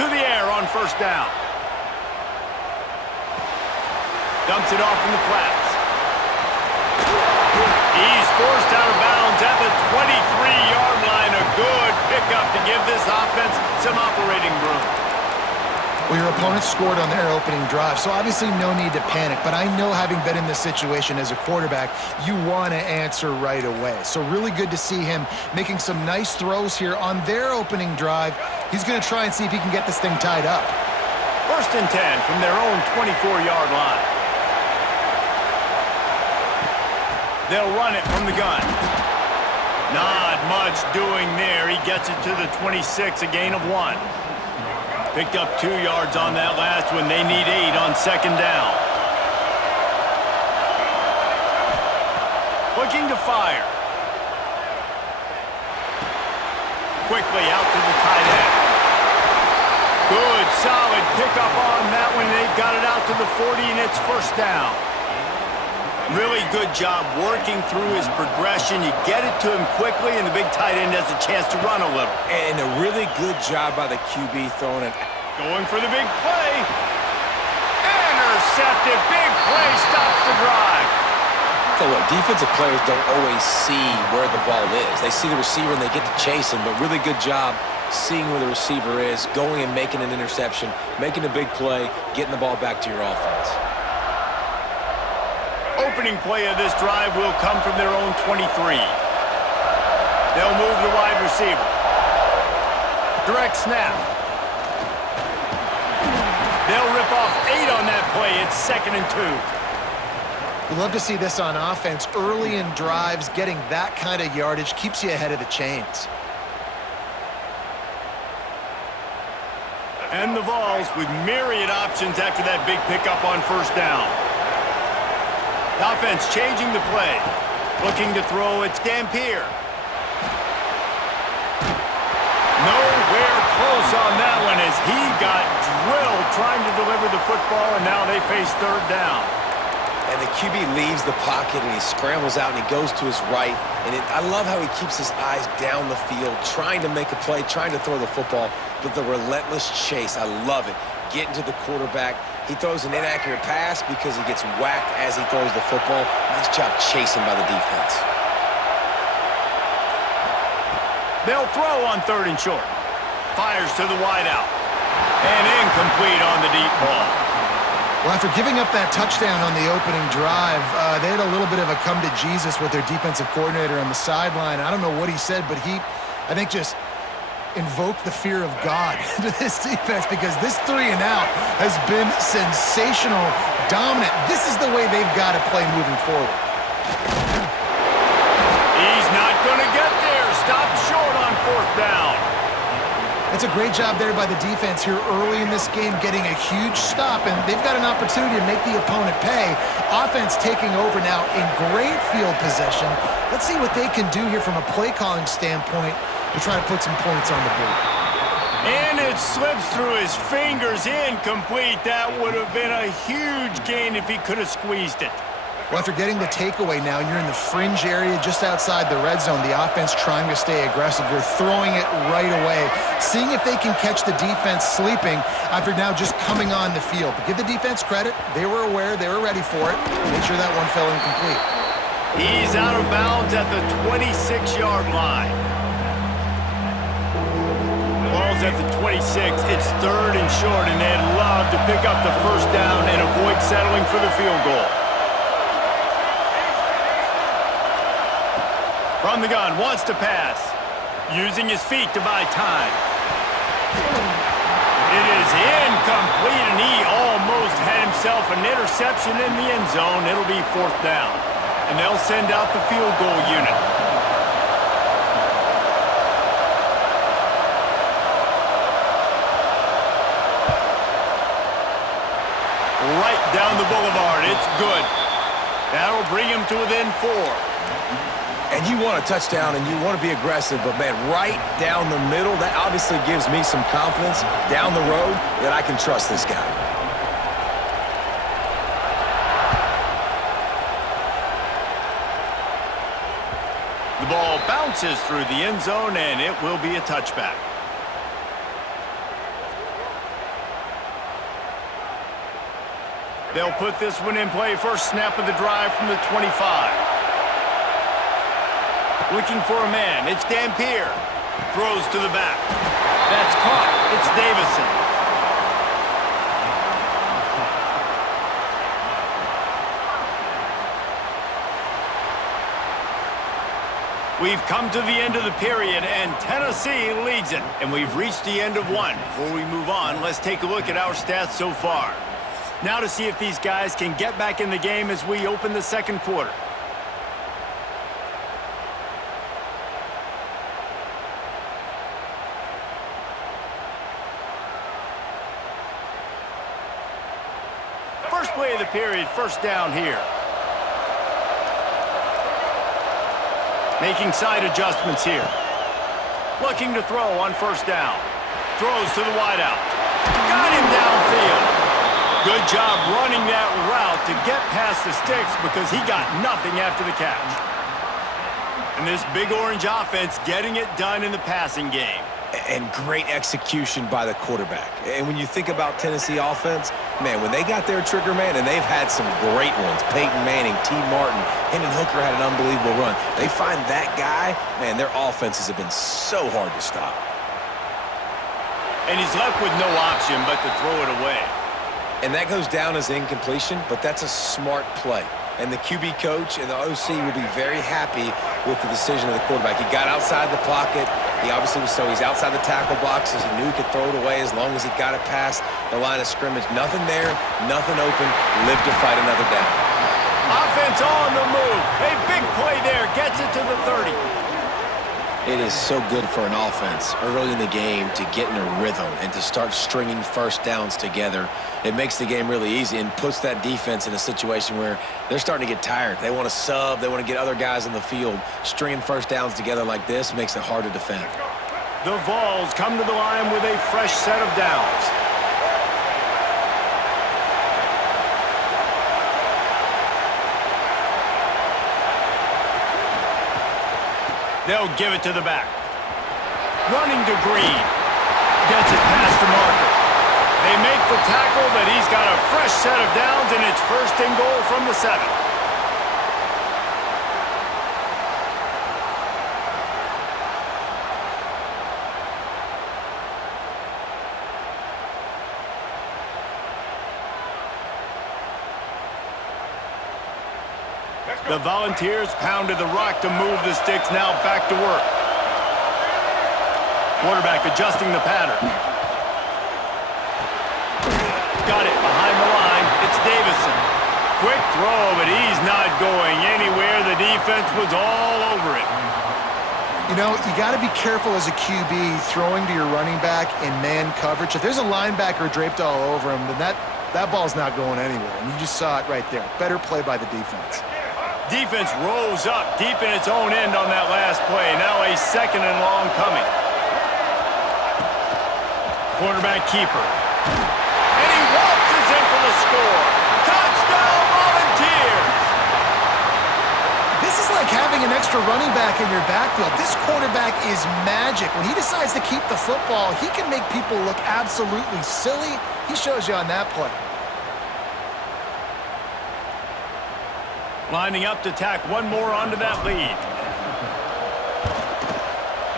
to the air on first down. Dumps it off in the flats. He's forced out of bounds at the 23-yard line. A good pickup to give this offense some operating room. Well, your opponent scored on their opening drive, so obviously no need to panic. But I know, having been in this situation as a quarterback, you want to answer right away. So really good to see him making some nice throws here on their opening drive. He's going to try and see if he can get this thing tied up. 1st and 10 from their own 24-yard line. They'll run it from the gun. Not much doing there. He gets it to the 26, a gain of 1. Picked up 2 yards on that last one. They need 8 on 2nd down. Looking to fire. Quickly out to the tight end. Good, solid pickup on that one. They've got it out to the 40, and it's 1st down. Really good job working through his progression. You get it to him quickly, and the big tight end has a chance to run a little. And a really good job by the QB throwing it. Going for the big play. Intercepted. Big play stops the drive. Tell you what, defensive players don't always see where the ball is. They see the receiver and they get to chase him, but really good job seeing where the receiver is, going and making an interception, making a big play, getting the ball back to your offense. Opening play of this drive will come from their own 23. They'll move the wide receiver. Direct snap. They'll rip off 8 on that play. It's 2nd and 2. We love to see this on offense. Early in drives, getting that kind of yardage keeps you ahead of the chains. And the Vols with myriad options after that big pickup on 1st down. Offense changing the play. Looking to throw, it's Dampier. Nowhere close on that one as he got drilled trying to deliver the football, and now they face 3rd down. And the QB leaves the pocket and he scrambles out and he goes to his right. And I love how he keeps his eyes down the field, trying to make a play, trying to throw the football, but the relentless chase, I love it. Getting to the quarterback. He throws an inaccurate pass because he gets whacked as he throws the football. Nice job chasing by the defense. They'll throw on 3rd and short. Fires to the wideout. And incomplete on the deep ball. Well, after giving up that touchdown on the opening drive, they had a little bit of a come to Jesus with their defensive coordinator on the sideline. I don't know what he said, but he, I think, just invoked the fear of God into this defense, because this 3 and out has been sensational, dominant. This is the way they've got to play moving forward. He's not going to get there. Stop short on 4th down. It's a great job there by the defense here early in this game, getting a huge stop, and they've got an opportunity to make the opponent pay. Offense taking over now in great field possession. Let's see what they can do here from a play calling standpoint to try to put some points on the board. And it slips through his fingers, incomplete. That would have been a huge gain if he could have squeezed it. Well, after getting the takeaway now, and you're in the fringe area just outside the red zone, the offense trying to stay aggressive. You're throwing it right away, seeing if they can catch the defense sleeping after now just coming on the field. But give the defense credit. They were aware. They were ready for it. Make sure that one fell incomplete. He's out of bounds at the 26-yard line. Ball's at the 26. It's 3rd and short, and they'd love to pick up the 1st down and avoid settling for the field goal. From the gun, wants to pass. Using his feet to buy time. It is incomplete, and he almost had himself an interception in the end zone. It'll be 4th down. And they'll send out the field goal unit. Right down the boulevard. It's good. That'll bring him to within 4. And you want a touchdown and you want to be aggressive, but man, right down the middle, that obviously gives me some confidence down the road that I can trust this guy. The ball bounces through the end zone, and it will be a touchback. They'll put this one in play. First snap of the drive from the 25. Looking for a man. It's Dampier. Throws to the back. That's caught. It's Davison. We've come to the end of the period, and Tennessee leads it. And we've reached the end of one. Before we move on, let's take a look at our stats so far. Now to see if these guys can get back in the game as we open the second quarter. First play of the period, first down here. Making side adjustments here. Looking to throw on first down. Throws to the wideout. Got him downfield. Good job running that route to get past the sticks because he got nothing after the catch. And this Big Orange offense getting it done in the passing game. And great execution by the quarterback. And when you think about Tennessee offense, man, when they got their trigger man, and they've had some great ones, Peyton Manning, T. Martin, Hendon Hooker had an unbelievable run. They find that guy, man, their offenses have been so hard to stop. And he's left with no option but to throw it away. And that goes down as incompletion, but that's a smart play. And the QB coach and the OC will be very happy with the decision of the quarterback. He got outside the pocket. He obviously was he's outside the tackle boxes. He knew he could throw it away as long as he got it past the line of scrimmage. Nothing there, nothing open. Live to fight another down. Offense on the move. A big play there. Gets it to the 30. It is so good for an offense early in the game to get in a rhythm and to start stringing first downs together. It makes the game really easy and puts that defense in a situation where they're starting to get tired. They want to sub. They want to get other guys in the field. Stringing first downs together like this makes it hard to defend. The Vols come to the line with a fresh set of downs. They'll give it to the back. Running to Green. Gets it past the marker. They make the tackle, but he's got a fresh set of downs, and it's first and goal from the 7. The Volunteers pounded the rock to move the sticks, now back to work. Quarterback adjusting the pattern. Got it behind the line. It's Davison. Quick throw, but he's not going anywhere. The defense was all over it. You know, you got to be careful as a QB throwing to your running back in man coverage. If there's a linebacker draped all over him, then that ball's not going anywhere. And you just saw it right there. Better play by the defense. Defense rose up deep in its own end on that last play. Now a second and long coming. Quarterback keeper. And he waltzes in for the score. Touchdown, Volunteers! This is like having an extra running back in your backfield. This quarterback is magic. When he decides to keep the football, he can make people look absolutely silly. He shows you on that play. Lining up to tack one more onto that lead.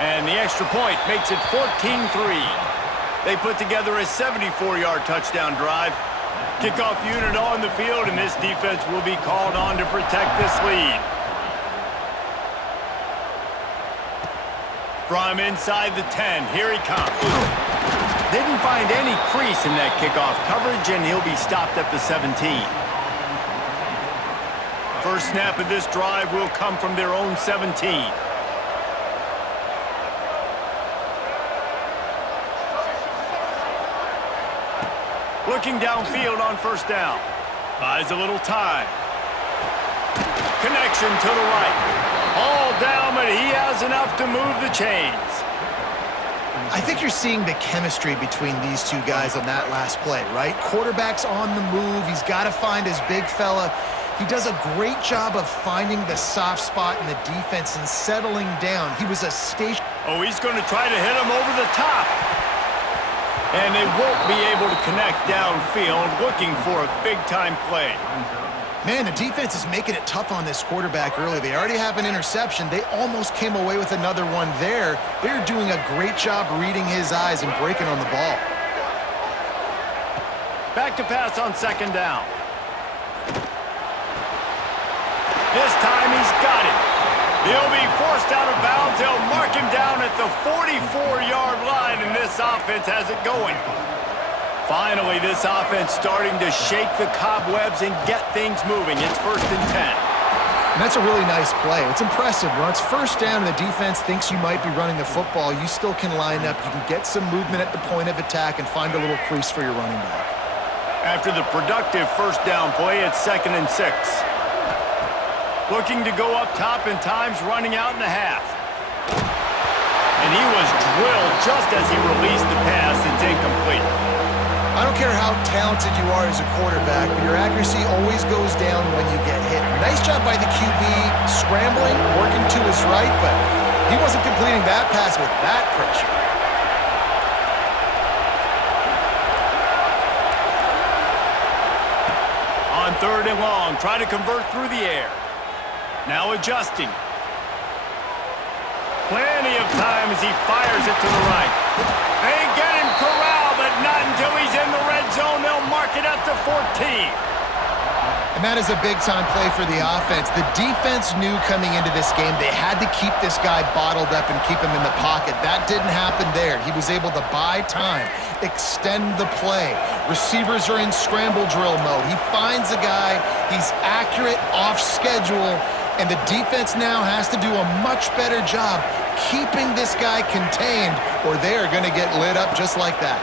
And the extra point makes it 14-3. They put together a 74-yard touchdown drive. Kickoff unit on the field, and this defense will be called on to protect this lead. From inside the 10, here he comes. Didn't find any crease in that kickoff coverage, and he'll be stopped at the 17. First snap of this drive will come from their own 17. Looking downfield on first down. Buys a little time. Connection to the right. All down, but he has enough to move the chains. I think you're seeing the chemistry between these two guys on that last play, right? Quarterback's on the move. He's got to find his big fella. He does a great job of finding the soft spot in the defense and settling down. He was a station. Oh, he's going to try to hit him over the top. And they won't be able to connect downfield, looking for a big-time play. Man, the defense is making it tough on this quarterback early. They already have an interception. They almost came away with another one there. They're doing a great job reading his eyes and breaking on the ball. Back to pass on second down. This time he's got it. He'll be forced out of bounds. They'll mark him down at the 44-yard line, and this offense has it going. Finally, this offense starting to shake the cobwebs and get things moving. It's 1st and 10. And that's a really nice play. It's impressive. When it's first down and the defense thinks you might be running the football, you still can line up. You can get some movement at the point of attack and find a little crease for your running back. After the productive first down play, it's 2nd and 6. Looking to go up top in times, running out in the half. And he was drilled just as he released the pass. It's incomplete. I don't care how talented you are as a quarterback, but your accuracy always goes down when you get hit. Nice job by the QB scrambling, working to his right, but he wasn't completing that pass with that pressure. On 3rd and long, try to convert through the air. Now adjusting. Plenty of time as he fires it to the right. They get him corralled, but not until he's in the red zone. They'll mark it at the 14. And that is a big-time play for the offense. The defense knew coming into this game they had to keep this guy bottled up and keep him in the pocket. That didn't happen there. He was able to buy time, extend the play. Receivers are in scramble drill mode. He finds a guy, he's accurate, off schedule, and the defense now has to do a much better job keeping this guy contained, or they are going to get lit up just like that.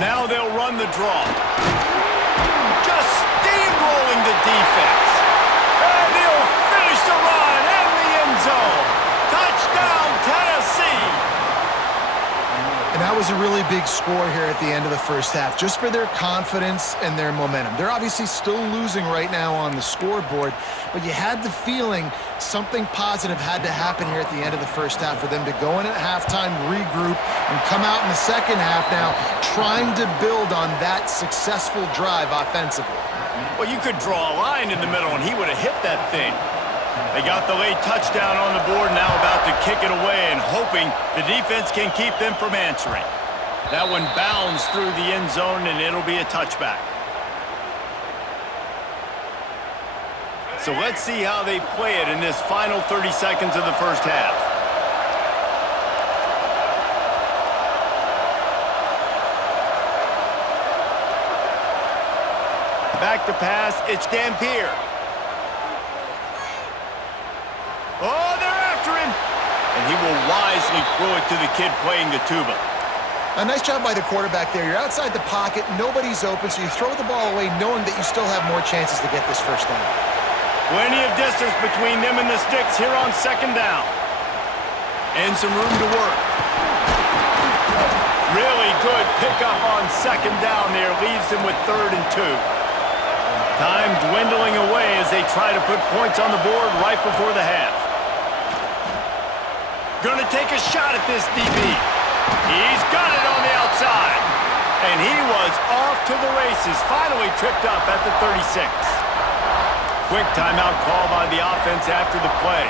Now they'll run the draw. Just steamrolling the defense. And he'll finish the run in the end zone. Touchdown, Tennessee. And that was a really big score here at the end of the first half, just for their confidence and their momentum. They're obviously still losing right now on the scoreboard, but you had the feeling something positive had to happen here at the end of the first half for them to go in at halftime, regroup, and come out in the second half now trying to build on that successful drive offensively. Well, you could draw a line in the middle, and he would have hit that thing. They got the late touchdown on the board, now about to kick it away and hoping the defense can keep them from answering. That one bounds through the end zone, and it'll be a touchback. So let's see how they play it in this final 30 seconds of the first half. Back to pass, it's Dampier. Oh, they're after him! And he will wisely throw it to the kid playing the tuba. A nice job by the quarterback there. You're outside the pocket, nobody's open, so you throw the ball away knowing that you still have more chances to get this first down. Plenty of distance between them and the sticks here on second down. And some room to work. Really good pickup on second down there. Leaves them with 3rd and 2. Time dwindling away as they try to put points on the board right before the half. Gonna take a shot at this DB. He's got it on the outside. And he was off to the races. Finally tripped up at the 36. Quick timeout call by the offense after the play.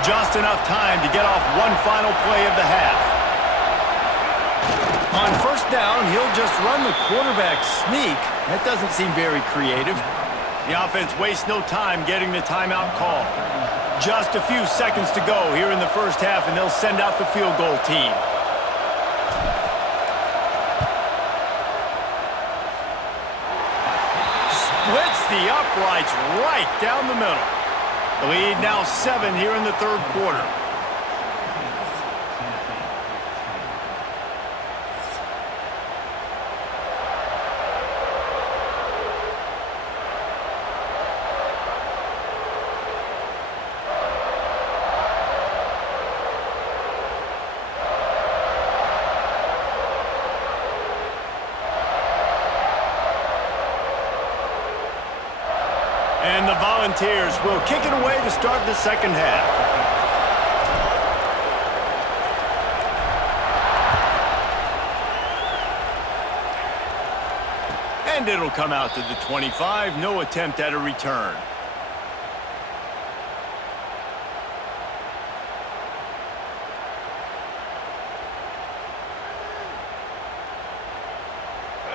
Just enough time to get off one final play of the half. On first down, he'll just run the quarterback sneak. That doesn't seem very creative. The offense wastes no time getting the timeout call. Just a few seconds to go here in the first half, and they'll send out the field goal team. Splits the uprights right down the middle. The lead now 7 here in the third quarter. And the Volunteers will kick it away to start the second half. And it'll come out to the 25. No attempt at a return.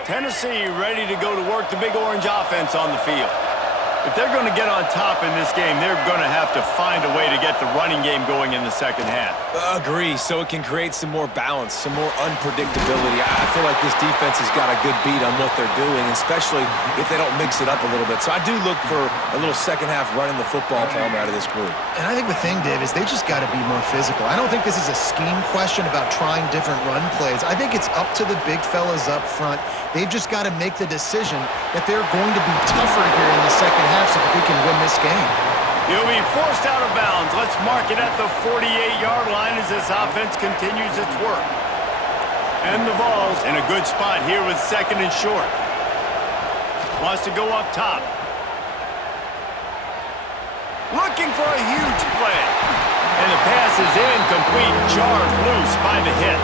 Tennessee ready to go to work the Big Orange offense on the field. If they're going to get on top in this game, they're going to have to find a way to get the running game going in the second half. Agree, so it can create some more balance, some more unpredictability. I feel like this defense has got a good beat on what they're doing, especially if they don't mix it up a little bit. So I do look for a little second half running the football Palmer out of this group. And I think the thing, Dave, is they just got to be more physical. I don't think this is a scheme question about trying different run plays. I think it's up to the big fellas up front. They've just got to make the decision that they're going to be tougher here in the second half so that they can win this game. He'll be forced out of bounds. Let's mark it at the 48-yard line as this offense continues its work. And the Vols in a good spot here with second and short. Wants to go up top. Looking for a huge play. And the pass is incomplete, jarred loose by the hit.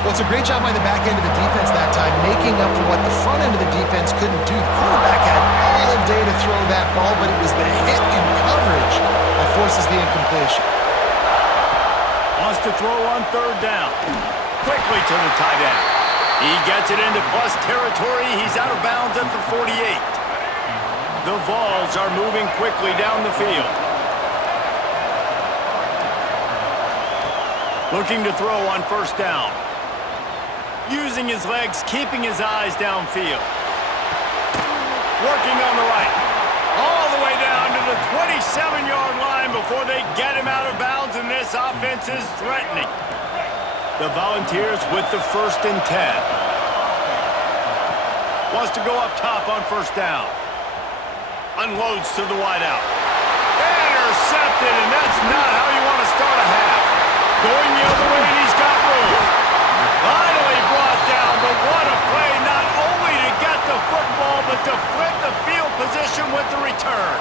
Well, it's a great job by the back end of the defense that time, making up for what the front end of the defense couldn't do. The quarterback had all day to throw that ball, but it was the hit in coverage that forces the incompletion. Wants to throw on third down. Quickly to the tight end. He gets it into plus territory. He's out of bounds at the 48. The Vols are moving quickly down the field. Looking to throw on first down. Using his legs, keeping his eyes downfield. Working on the right. All the way down to the 27-yard line before they get him out of bounds, and this offense is threatening. The Volunteers with the 1st and 10. Wants to go up top on first down. Unloads to the wideout. Intercepted, and that's not how you want to start a half. Going the other way, and he's got room. Finally brought down, but what a play, not only to get the football, but to flip the field position with the return.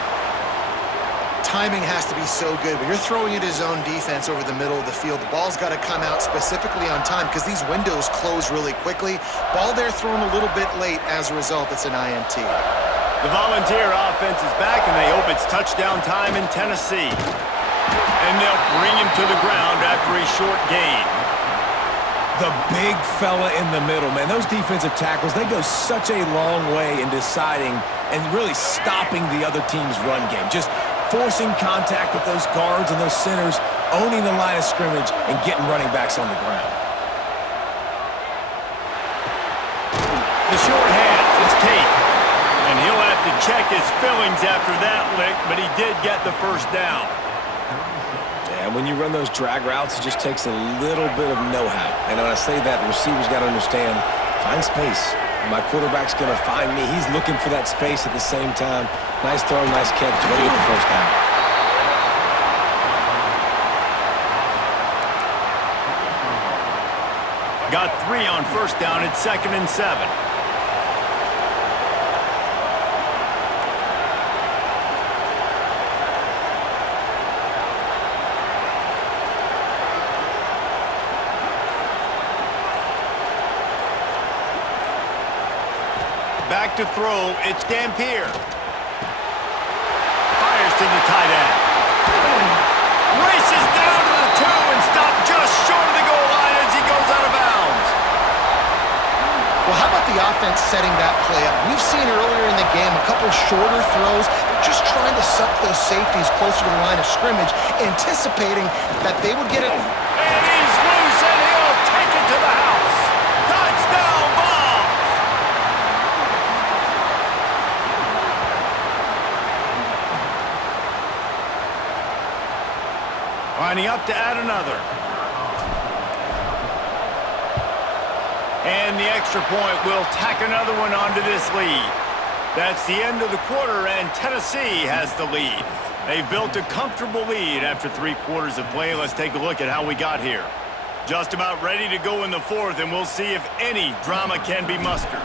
Timing has to be so good. When you're throwing it his own defense over the middle of the field, the ball's got to come out specifically on time because these windows close really quickly. Ball there thrown a little bit late. As a result, it's an INT. The Volunteer offense is back, and they hope it's touchdown time in Tennessee. And they'll bring him to the ground after a short gain. The big fella in the middle, man. Those defensive tackles, they go such a long way in deciding and really stopping the other team's run game. Just forcing contact with those guards and those centers, owning the line of scrimmage, and getting running backs on the ground. The short hands, it's Tate. And he'll have to check his fillings after that lick, but he did get the first down. And when you run those drag routes, it just takes a little bit of know-how. And when I say that, the receiver's got to understand, find space. My quarterback's going to find me. He's looking for that space at the same time. Nice throw, nice catch. Way to get the first down. Got 3 on first down at 2nd and 7. Back to throw, it's Dampier. Fires to the tight end. Races down to the 2 and stopped just short of the goal line as he goes out of bounds. Well, how about the offense setting that play up? We've seen earlier in the game a couple shorter throws. They're just trying to suck those safeties closer to the line of scrimmage, anticipating that they would get it. And he's loose, and he'll take it to the house. Touchdown, Vols! Lining up to add another. And the extra point will tack another one onto this lead. That's the end of the quarter, and Tennessee has the lead. They've built a comfortable lead after 3 quarters of play. Let's take a look at how we got here. Just about ready to go in the 4th, and we'll see if any drama can be mustered.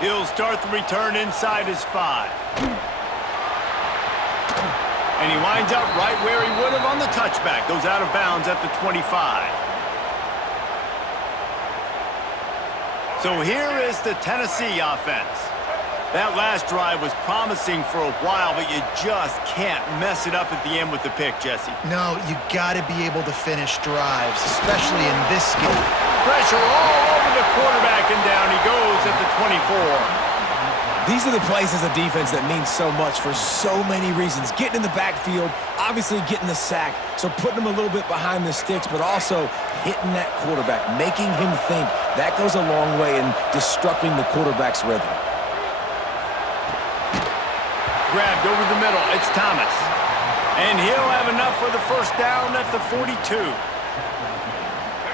He'll start the return inside his 5. And he winds up right where he would have on the touchback. Goes out of bounds at the 25. So here is the Tennessee offense. That last drive was promising for a while, but you just can't mess it up at the end with the pick, Jesse. No, you got to be able to finish drives, especially in this game. Pressure all over the quarterback, and down he goes at the 24. These are the plays as a defense that mean so much for so many reasons. Getting in the backfield, obviously getting the sack, so putting him a little bit behind the sticks, but also hitting that quarterback, making him think. That goes a long way in disrupting the quarterback's rhythm. Grabbed over the middle. It's Thomas. And he'll have enough for the first down at the 42.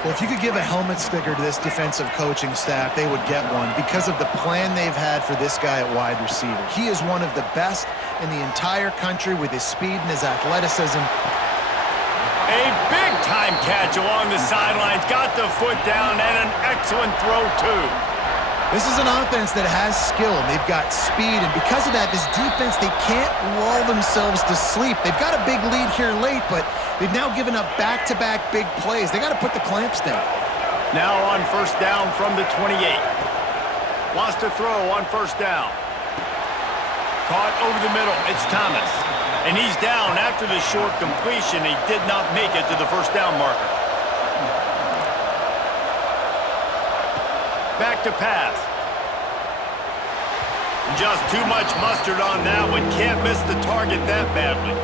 Well, if you could give a helmet sticker to this defensive coaching staff, they would get one because of the plan they've had for this guy at wide receiver. He is one of the best in the entire country with his speed and his athleticism. A big-time catch along the sidelines. Got the foot down and an excellent throw, too. This is an offense that has skill. They've got speed, and because of that, this defense, they can't lull themselves to sleep. They've got a big lead here late, but they've now given up back-to-back big plays. They got to put the clamps down. Now on first down from the 28. Wants to throw on first down. Caught over the middle. It's Thomas. And he's down after the short completion. He did not make it to the first down marker. Back to pass. Just too much mustard on that one. Can't miss the target that badly.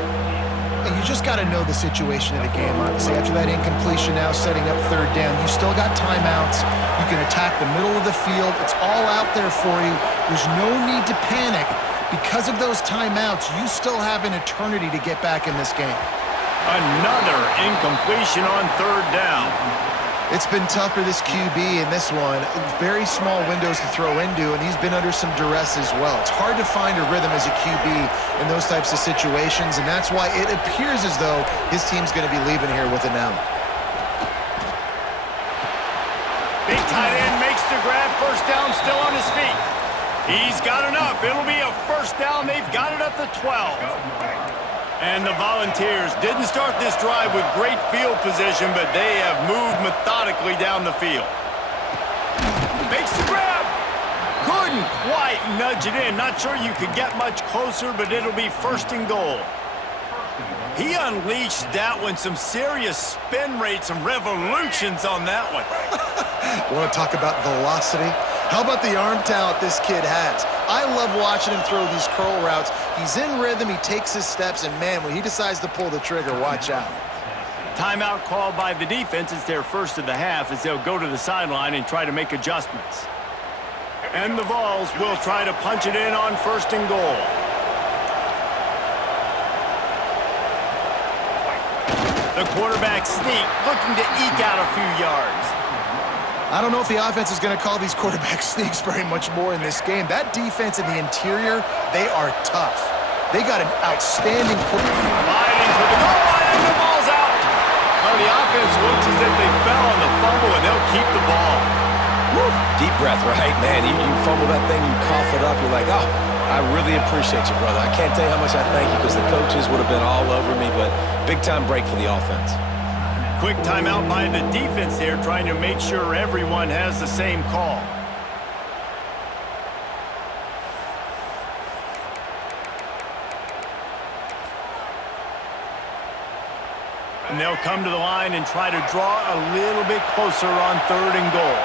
And you just got to know the situation of the game, obviously. After that incompletion now setting up third down, you still got timeouts. You can attack the middle of the field. It's all out there for you. There's no need to panic. Because of those timeouts, you still have an eternity to get back in this game. Another incompletion on third down. It's been tough for this QB in this one. Very small windows to throw into, and he's been under some duress as well. It's hard to find a rhythm as a QB in those types of situations, and that's why it appears as though his team's going to be leaving here with an L. Big tight end makes the grab. First down, still on his feet. He's got enough. It'll be a first down. They've got it at the 12. And the Volunteers didn't start this drive with great field position, but they have moved methodically down the field. Makes the grab. Couldn't quite nudge it in. Not sure you could get much closer, but it'll be first and goal. He unleashed that one. Some serious spin rate, some revolutions on that one. Want to talk about velocity? How about the arm talent this kid has? I love watching him throw these curl routes. He's in rhythm, he takes his steps, and man, when he decides to pull the trigger, watch out. Timeout called by the defense. It's their first of the half as they'll go to the sideline and try to make adjustments. And the Vols will try to punch it in on first and goal. The quarterback sneak, looking to eke out a few yards. I don't know if the offense is going to call these quarterback sneaks very much more in this game. That defense in the interior, they are tough. They got an outstanding quarterback. Fighting for the goal line, and the ball's out. Well, the offense looks as if they fell on the fumble, and they'll keep the ball. Woo. Deep breath, right, man? You fumble that thing, you cough it up, you're like, oh, I really appreciate you, brother. I can't tell you how much I thank you because the coaches would have been all over me, but big-time break for the offense. Quick timeout by the defense there, trying to make sure everyone has the same call. And they'll come to the line and try to draw a little bit closer on third and goal.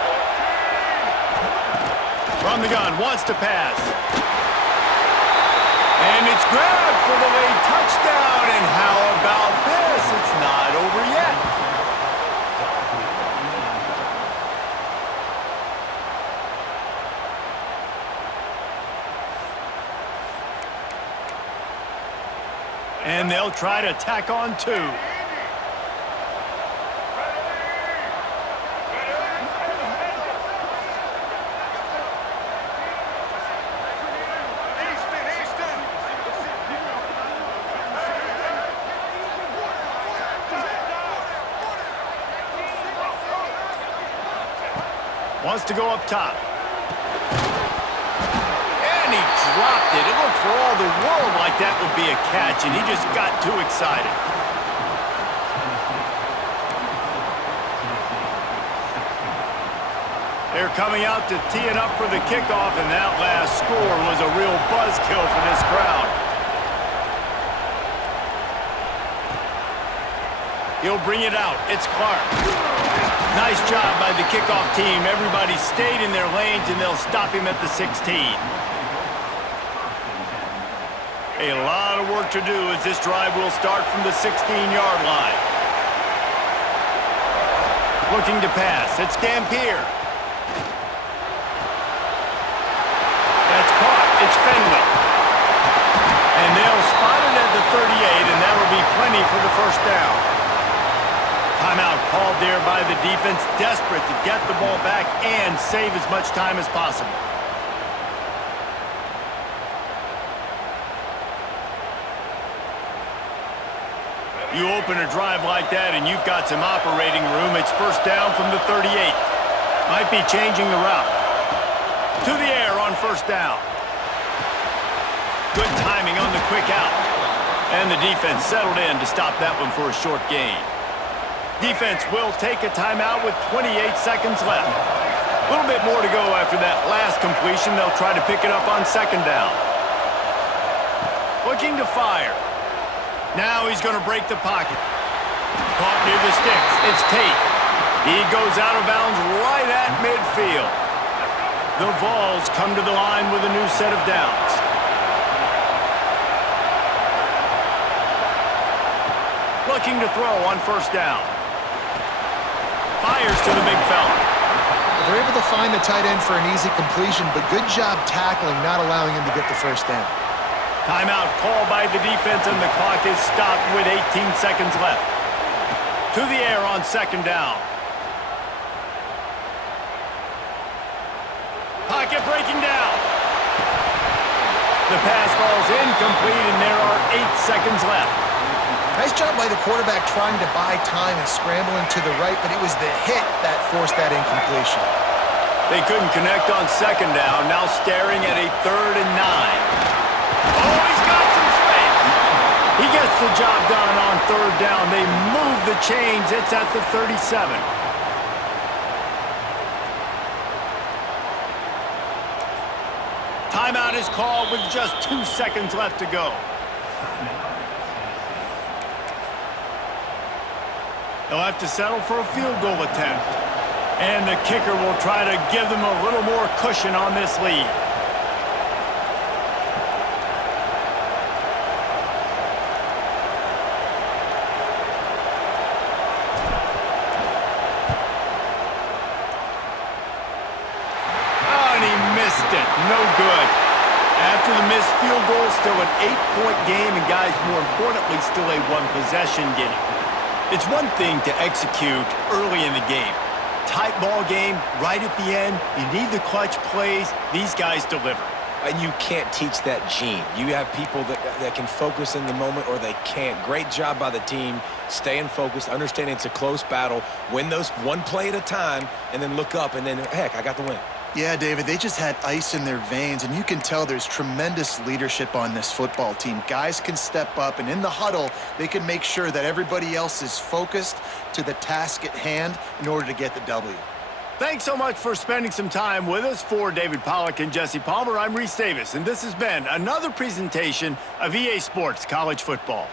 From the gun, wants to pass. And it's grabbed for the late touchdown. And how about this? It's not over yet. And they'll try to tack on two. Wants to go up top. And he dropped it. It looked for all the world like that would be a catch, and he just got too excited. They're coming out to tee it up for the kickoff, and that last score was a real buzzkill for this crowd. He'll bring it out. It's Clark. Nice job by the kickoff team. Everybody stayed in their lanes, and they'll stop him at the 16. A lot of work to do as this drive will start from the 16-yard line. Looking to pass. It's Dampier. That's caught. It's Fenwick. And they'll spot it at the 38, and that'll be plenty for the first down. Timeout called there by the defense, desperate to get the ball back and save as much time as possible. You open a drive like that and you've got some operating room. It's first down from the 38. Might be changing the route. To the air on first down. Good timing on the quick out. And the defense settled in to stop that one for a short gain. Defense will take a timeout with 28 seconds left. A little bit more to go after that last completion. They'll try to pick it up on second down. Looking to fire. Now he's going to break the pocket. Caught near the sticks. It's Tate. He goes out of bounds right at midfield. The Vols come to the line with a new set of downs. Looking to throw on first down. Fires to the big fella. They're able to find the tight end for an easy completion, but good job tackling, not allowing him to get the first down. Timeout called by the defense, and the clock is stopped with 18 seconds left. To the air on second down. Pocket breaking down. The pass falls incomplete, and there are 8 seconds left. Nice job by the quarterback trying to buy time and scrambling to the right, but it was the hit that forced that incompletion. They couldn't connect on second down, now staring at a 3rd and 9. Oh, he's got some space. He gets the job done on third down. They move the chains. It's at the 37. Timeout is called with just 2 seconds left to go. They'll have to settle for a field goal attempt. And the kicker will try to give them a little more cushion on this lead. Oh, and he missed it. No good. After the missed field goal, still an 8-point game, and guys, more importantly, still a one-possession game. It's one thing to execute early in the game. Tight ball game, right at the end. You need the clutch plays. These guys deliver. And you can't teach that gene. You have people that can focus in the moment or they can't. Great job by the team, staying focused, understanding it's a close battle, win those one play at a time, and then look up, and then, heck, I got the win. Yeah, David, they just had ice in their veins, and you can tell there's tremendous leadership on this football team. Guys can step up, and in the huddle, they can make sure that everybody else is focused to the task at hand in order to get the W. Thanks so much for spending some time with us. For David Pollack and Jesse Palmer, I'm Reese Davis, and this has been another presentation of EA Sports College Football.